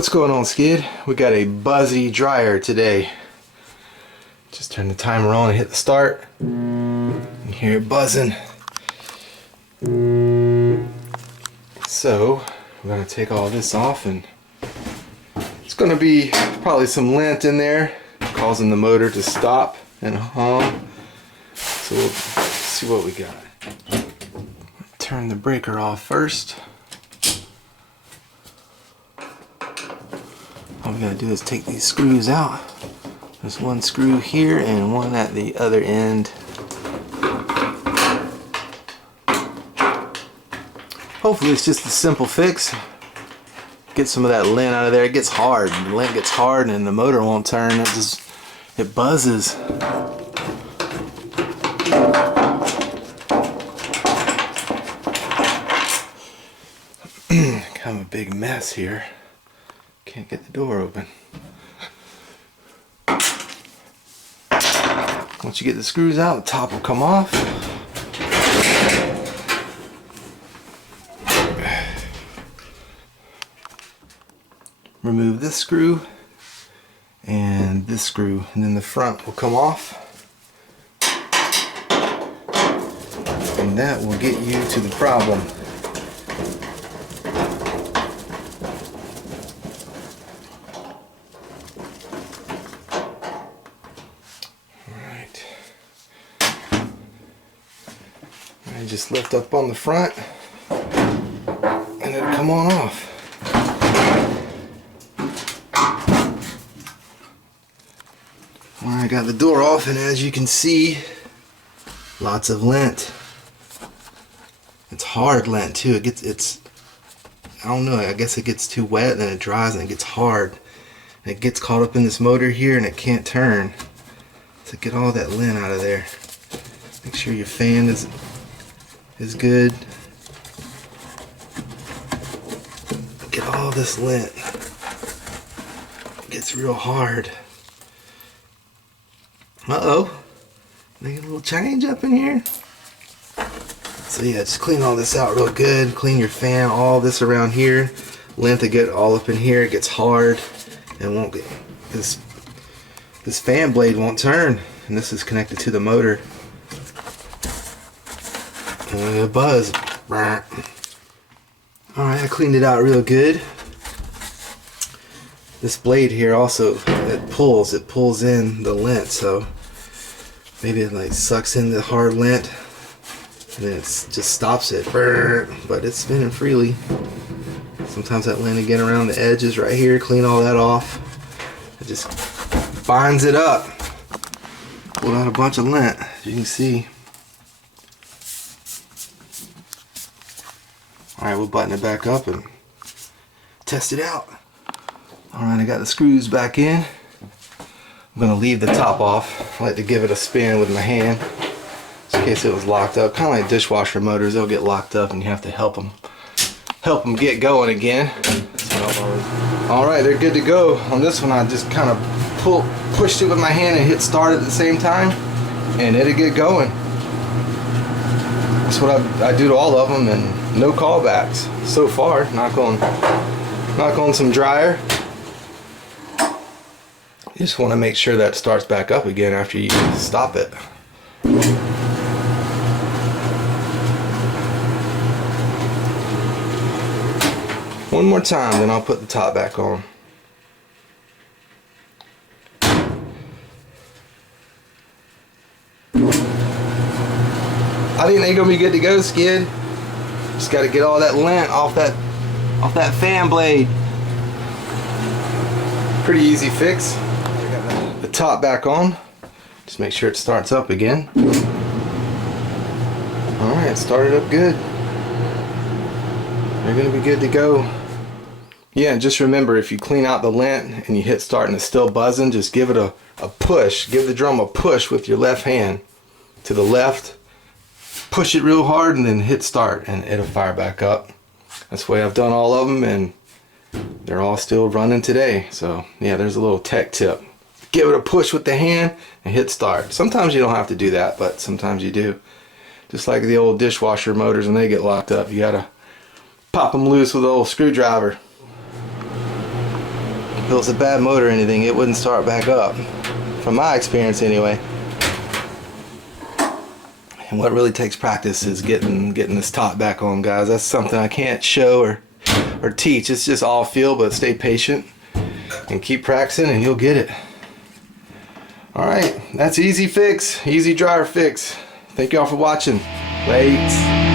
What's going on, Skid? We got a buzzy dryer today. Just turn the timer on and hit the start. You hear it buzzing. So we're going to take all this off, and it's going to be probably some lint in there causing the motor to stop and hum. So we'll see what we got. Turn the breaker off first. All we gotta do is take these screws out. There's one screw here and one at the other end. Hopefully it's just a simple fix. Get some of that lint out of there. It gets hard. The lint gets hard and the motor won't turn. It buzzes. Kind of a big mess here. Can't get the door open. Once you get the screws out, the top will come off. Remove this screw and this screw, and then the front will come off. And that will get you to the problem. And just lift up on the front and it'll come on off. I got the door off, and as you can see, lots of lint. It's hard lint too. I don't know, I guess it gets too wet, then it dries and it gets hard. And it gets caught up in this motor here and it can't turn. So get all that lint out of there. Make sure your fan is good. Get all this lint. It gets real hard. Uh-oh. Make a little change up in here. So yeah, just clean all this out real good. Clean your fan, all this around here. Lint to get all up in here. It gets hard and won't get this fan blade won't turn. And this is connected to the motor. And a buzz. Alright, I cleaned it out real good. This blade here also, it pulls in the lint, so maybe it like sucks in the hard lint and then it just stops it. But it's spinning freely. Sometimes that lint again around the edges right here, clean all that off. It just binds it up. Pull out a bunch of lint, as you can see. Alright, we'll button it back up and test it out. Alright, I got the screws back in. I'm going to leave the top off. I like to give it a spin with my hand, just in case it was locked up. Kind of like dishwasher motors, they'll get locked up and you have to help them get going again. Alright, they're good to go. On this one I just kind of pushed it with my hand and hit start at the same time, and it'll get going. That's what I do to all of them, and no callbacks so far. Knock on some dryer. You just want to make sure that starts back up again after you stop it. One more time, then I'll put the top back on. I think they're gonna be good to go, Skid. Just got to get all that lint off that fan blade. Pretty easy fix. I got the top back on. Just make sure it starts up again. Alright, it started up good. They're gonna be good to go. Yeah, and just remember, if you clean out the lint and you hit start and it's still buzzing, just give it a push. Give the drum a push with your left hand to the left. Push it real hard and then hit start and it'll fire back up. That's the way I've done all of them, and they're all still running today. So yeah, there's a little tech tip. Give it a push with the hand and hit start. Sometimes you don't have to do that, but sometimes you do. Just like the old dishwasher motors, when they get locked up, you gotta pop them loose with an old screwdriver. it was a bad motor or anything, it wouldn't start back up. From my experience anyway. And what really takes practice is getting this top back on, guys. That's something I can't show or teach. It's just all feel, but stay patient and keep practicing and you'll get it. Alright, that's easy fix, easy dryer fix. Thank y'all for watching. Late.